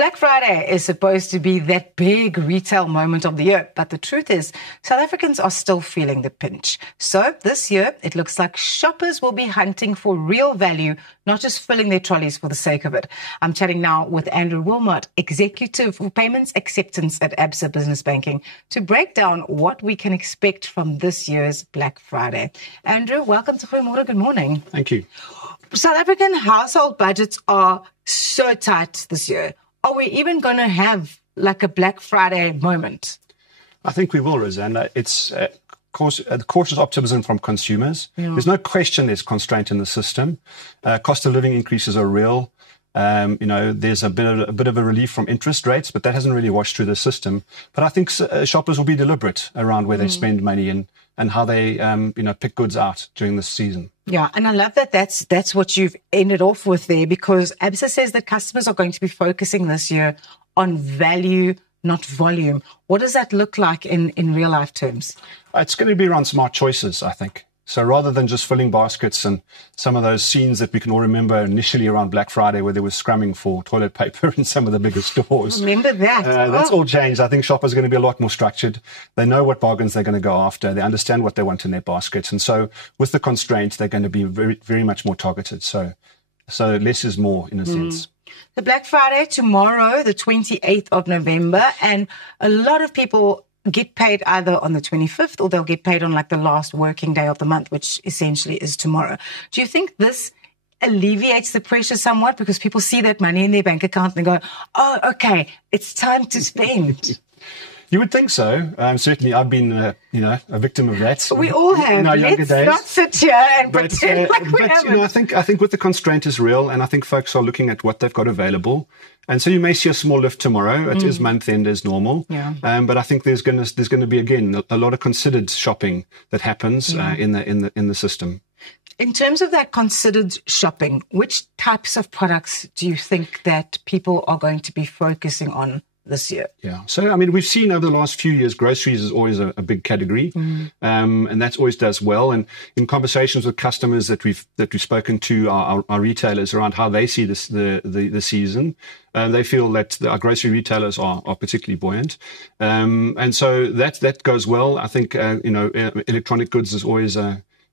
Black Friday is supposed to be that big retail moment of the year, but the truth is South Africans are still feeling the pinch. So this year, it looks like shoppers will be hunting for real value, not just filling their trolleys for the sake of it. I'm chatting now with Andrew Wilmot, Executive for Payments Acceptance at Absa Business Banking, to break down what we can expect from this year's Black Friday. Andrew, welcome to Goeiemorgen. Good morning. Thank you. South African household budgets are so tight this year. Are we even going to have like a Black Friday moment? I think we will, Rosanna. It's cautious optimism from consumers. Yeah. There's no question there's constraint in the system. Cost of living increases are real. There's a bit of a relief from interest rates, but that hasn't really washed through the system. But I think shoppers will be deliberate around where they spend money and how they pick goods out during this season. Yeah, and I love that that's what you've ended off with there, because Absa says that customers are going to be focusing this year on value, not volume. What does that look like in real life terms? It's going to be around smart choices, I think. So rather than just filling baskets and some of those scenes that we can all remember initially around Black Friday where there was scrumming for toilet paper in some of the bigger stores. Remember that. That's all changed. I think shoppers are going to be a lot more structured. They know what bargains they're going to go after. They understand what they want in their baskets. And so with the constraints, they're going to be very, very much more targeted. So less is more in a sense. The Black Friday tomorrow, the 28th of November, and a lot of people get paid either on the 25th or they'll get paid on like the last working day of the month, which essentially is tomorrow. Do you think this alleviates the pressure somewhat because people see that money in their bank account and they go, oh, okay, it's time to spend? You would think so. Certainly, I've been, a victim of that. We all have. In our younger days. Not sit here and pretend like we haven't. I think with the constraint is real, and I think folks are looking at what they've got available, and so you may see a small lift tomorrow. It is month end as normal, but I think there's going to be again a lot of considered shopping that happens in the system. In terms of that considered shopping, which types of products do you think that people are going to be focusing on this year? Yeah. So, I mean, we've seen over the last few years, groceries is always a big category, and that always does well. And in conversations with customers that we've spoken to, our retailers around how they see this, the season, they feel that our grocery retailers are particularly buoyant. And so that goes well. I think, electronic goods is always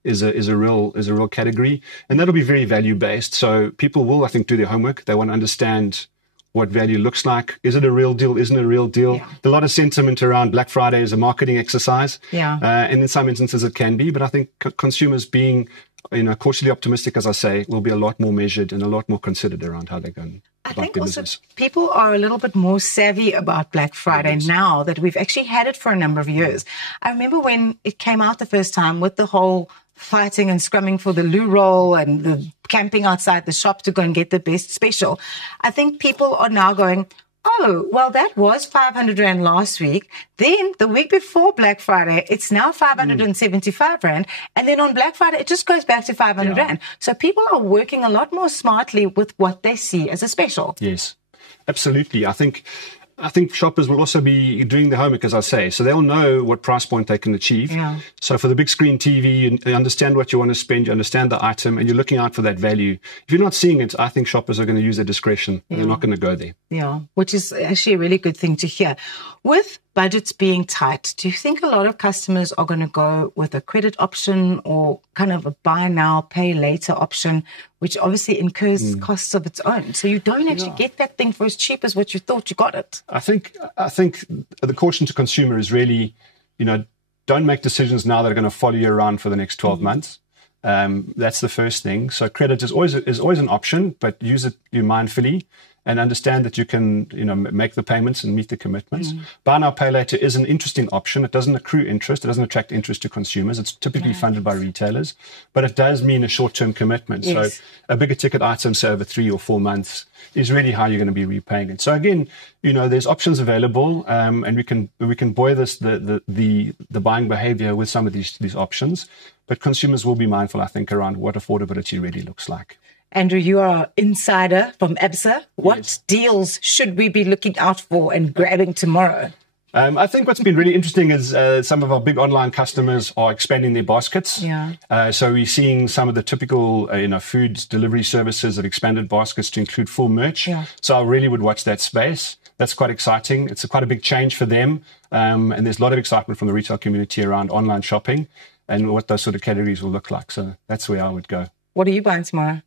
is a real category, and that'll be very value based. So people will, I think, do their homework. They want to understand what value looks like. Is it a real deal? Isn't it a real deal? Yeah. A lot of sentiment around Black Friday as a marketing exercise. Yeah. And in some instances it can be, but I think consumers being, cautiously optimistic, as I say, will be a lot more measured and a lot more considered around how they're going. I think also people are a little bit more savvy about Black Friday now that we've actually had it for a number of years. I remember when it came out the first time with the whole fighting and scrumming for the loo roll and the camping outside the shop to go and get the best special. I think people are now going, oh, well, that was 500 Rand last week. Then the week before Black Friday, it's now 575 Rand. And then on Black Friday, it just goes back to 500 Rand. So people are working a lot more smartly with what they see as a special. Yes, absolutely. I think shoppers will also be doing their homework, as I say. So they'll know what price point they can achieve. Yeah. So for the big screen TV, you understand what you want to spend, you understand the item, and you're looking out for that value. If you're not seeing it, I think shoppers are going to use their discretion. Yeah. They're not going to go there. Yeah, which is actually a really good thing to hear. With budgets being tight, do you think a lot of customers are going to go with a credit option or kind of a buy now, pay later option, which obviously incurs costs of its own? So you don't actually get that thing for as cheap as what you thought you got it. I think the caution to consumer is really, don't make decisions now that are going to follow you around for the next 12 months. That's the first thing. So credit is always an option, but use it mindfully. And understand that you can, make the payments and meet the commitments. Buy now, pay later is an interesting option. It doesn't accrue interest. It doesn't attract interest to consumers. It's typically funded by retailers, but it does mean a short-term commitment. Yes. So a bigger ticket item, say over 3 or 4 months, is really how you're going to be repaying it. So again, there's options available, and we can buoy the buying behavior with some of these options. But consumers will be mindful, I think, around what affordability really looks like. Andrew, you are an insider from Absa. What deals should we be looking out for and grabbing tomorrow? I think what's been really interesting is some of our big online customers are expanding their baskets. Yeah. So we're seeing some of the typical, food delivery services have expanded baskets to include full merch. Yeah. So I really would watch that space. That's quite exciting. It's quite a big change for them. And there's a lot of excitement from the retail community around online shopping and what those sort of categories will look like. So that's where I would go. What are you buying tomorrow?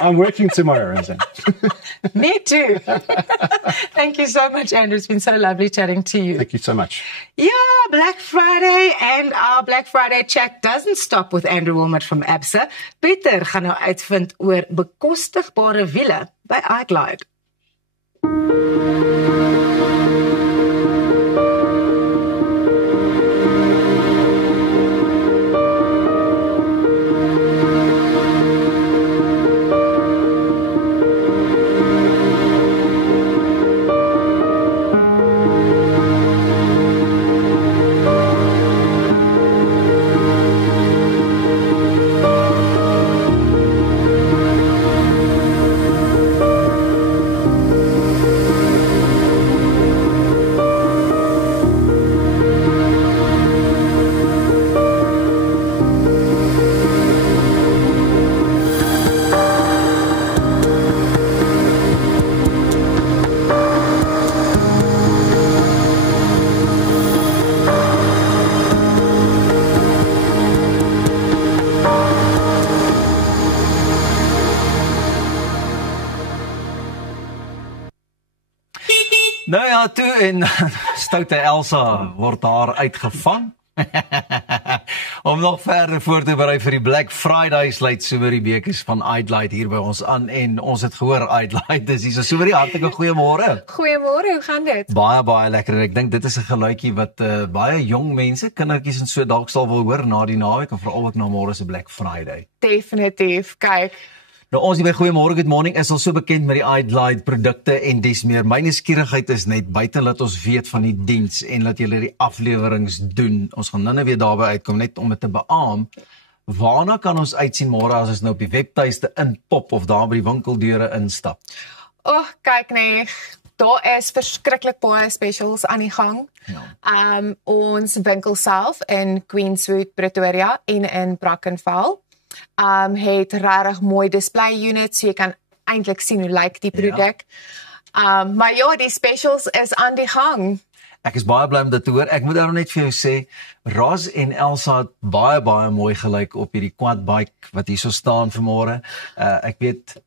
I'm working tomorrow, Roseanne. Me too. Thank you so much, Andrew. It's been so lovely chatting to you. Thank you so much. Yeah, Black Friday, and our Black Friday chat doesn't stop with Andrew Wilmot from Absa. Pieter gaan nou uitvind oor bekostigbare wiele by iGlide. Nou ja, toe en stoute Elsa word daar uitgevang. Om nog verder voor te berei vir die Black Friday sluit Sumerie Bekes van iGlide hier by ons aan en ons het gehoor iGlide dis hier so Sumerie, hartlike goeiemôre. Goeiemôre, hoe gaan dit? Baie lekker en ek dink dit is 'n geluidjie wat baie jong mense, kindertjies en so dalk sal wil hoor na die naweek en veral ook na môre se Black Friday. Definitief, kyk. Nou ons hier by Goeiemôre Good Morning is al so bekend met die iGlide produkte en dis meer. My nuuskierigheid is net buite laat ons weet van die diens en laat julle die afleweringe doen. Ons gaan nou weer daarby uitkom net om dit te beamoen. Waarna kan ons uitsien môre as ons nou op die webtuiste inpop of daar by die winkeldeure instap? Kyk nee, daar is verskriklik baie specials aan die gang. Ja. Ons winkel self in Queenswood, Pretoria en in Brackenfell. Het regtig mooi display units, so jy kan eintlik sien hoe lyk die produk. Ja. Maar ja, die specials is aan die gang. Ek is baie bly om dit te hoor. Ek moet daarom net vir jou sê, Raz en Elsa het baie mooi gelyk op hierdie quad bike wat hier so staan vanmôre. Ek weet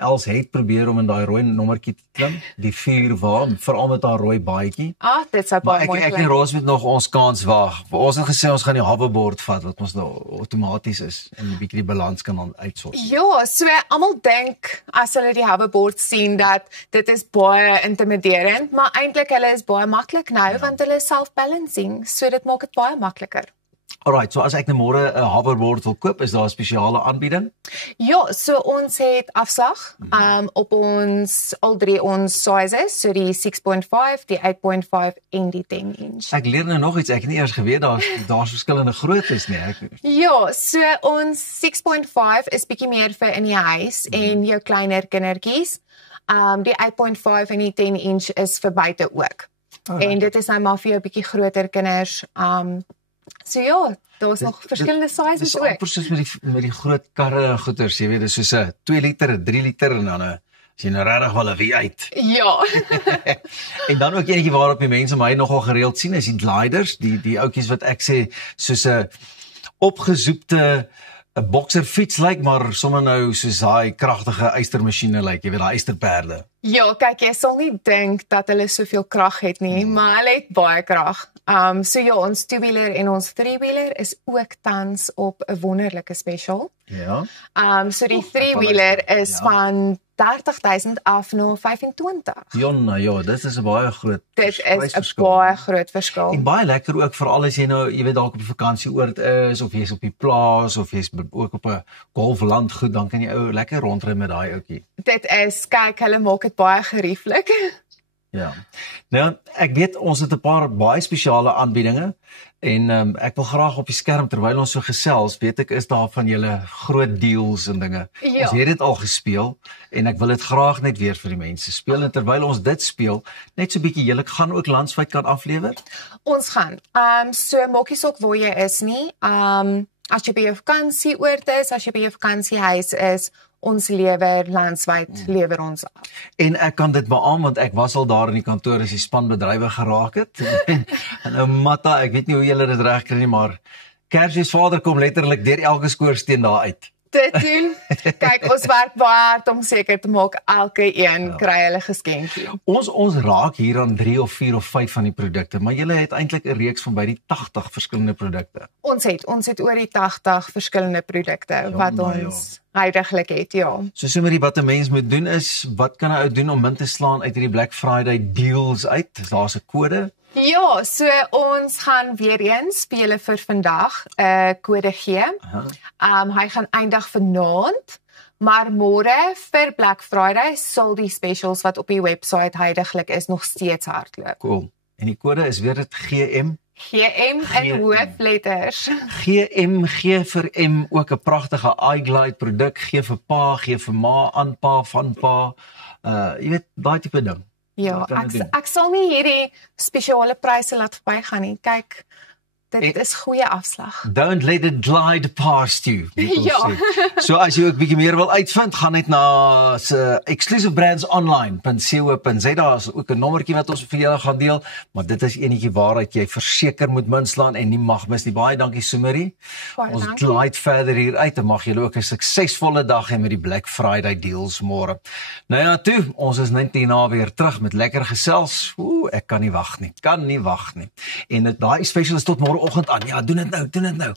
Els het probeer om in daai rooi nommertjie te klim, die 4 wa, veral met haar rooi baadjie. Dit sou baie mooi klink. Ek en Ros moet nog ons kans wag. Ons het gesê ons gaan die hoverboard vat wat ons nou outomaties is en 'n bietjie die balans kan dan uitsort. Ja, so almal dink as hulle die hoverboard sien dat dit is baie intimiderend, maar eintlik hulle is baie maklik nou want hulle is self-balancing, so dit maak dit baie makliker. Alright, so as ek nou môre 'n hoverboard wil koop, is daar 'n spesiale aanbieding? Ja, so ons het afslag op ons al drie ons sizes, so die 6.5, die 8.5 en die 10 inch. Ek leer nou nog iets, ek het nie eers geweet daar's verskillende groottes nie. Ja, so ons 6.5 is bietjie meer vir in die huis en jou kleiner kindertjies. Die 8.5 en die 10 inch is vir buite ook. En dit is nou maar vir jou bietjie groter kinders. So ja, daar's nog verskillende sizes ook. Dis ook. Soos met die groot karre en goeders, jy weet, dis soos 'n 2 liter, 'n 3 liter en dan as jy nou regtig wel 'n wie uit. Ja. En dan ook enetjie waarop die mense my nogal gereeld sien is die gliders, die ouetjies wat ek sê soos 'n opgezoepte 'n bokserfiets lyk, maar sommer nou soos daai kragtige ystermasjiene lyk, jy weet daai ysterperde. Ja, kyk, jy sal nie dink dat hulle soveel krag het nie, maar hulle het baie krag. So ja, ons 2-wieler en ons 3-wieler is ook tans op 'n wonderlike special. Ja. So die 3-wieler is van 30,000 af na 25. Jonna, ja, dit is 'n baie groot Dit is 'n baie groot verskil. En baie lekker ook veral as jy nou, jy weet dalk op 'n vakansieoord is of jy's op die plaas of jy's ook op 'n golfland goed, dan kan jy ou lekker rondry met daai ouetjie. Dit is, kyk, hulle maak dit baie gerieflik. Ja. Nou, ek weet ons het 'n paar baie spesiale aanbiedinge en ek wil graag op die skerm terwyl ons so gesels, weet ek is daar van julle groot deals en dinge. Ja. Ons het dit al gespeel en ek wil dit graag net weer vir die mense speel en terwyl ons dit speel, net so bietjie julle gaan ook landwyd kan aflewer. Ons gaan. So maak nie saak waar jy is nie. As jy by jou vakansieoord is, as jy by jou vakansiehuis is, ons lewer landwyd, lewer ons af. En ek kan dit beamoen want ek was al daar in die kantoor as die span bedrywe geraak het. En nou Matta, ek weet nie hoe julle dit regkry nie, maar Kersfees Vader kom letterlik deur elke skoorsteen daar uit. Dit doen. Kyk, ons werk baie hard om seker te maak elke een kry hulle geskenkie. Ons raak hier aan 3 of 4 of 5 van die produkte, maar julle het eintlik 'n reeks van by die 80 verskillende produkte. Ons het oor die 80 verskillende produkte wat ons huidiglik het, ja. So sommer wat 'n mens moet doen is, wat kan 'n ou doen om min te slaan uit hierdie Black Friday deals uit? Daar's 'n kode. Ja, so ons gaan weer eens vir julle vir vandag 'n kode gee. Hy gaan eindig vanaand, maar môre vir Black Friday sal die specials wat op die webwerf huidiglik is nog steeds hardloop. Cool. En die kode is weer dit GM in hoofletters. GM, G vir M, ook 'n pragtige iGlide produk, G vir pa, G vir ma, aanpa, van pa, jy weet, daai tipe ding. Ja, ek sal nie hierdie spesiale pryse laat verbygaan nie. Kyk, dit is goeie afslag. Don't let it glide past you. Ja. So as jy ook bietjie meer wil uitvind, gaan net na exclusivebrandsonline.co.za. Daar is ook 'n nommertjie wat ons vir julle gaan deel, maar dit is enetjie waaruit jy verseker moet minslaan en nie mag mis nie. Baie dankie Sumerie. Ons glide verder hier uit en mag julle ook 'n suksesvolle dag hê met die Black Friday deals môre. Nou ja, toe, ons is net hierna weer terug met lekker gesels. Ek kan nie wag nie. En daai special is tot môre oggend aan. Ja, doen dit nou.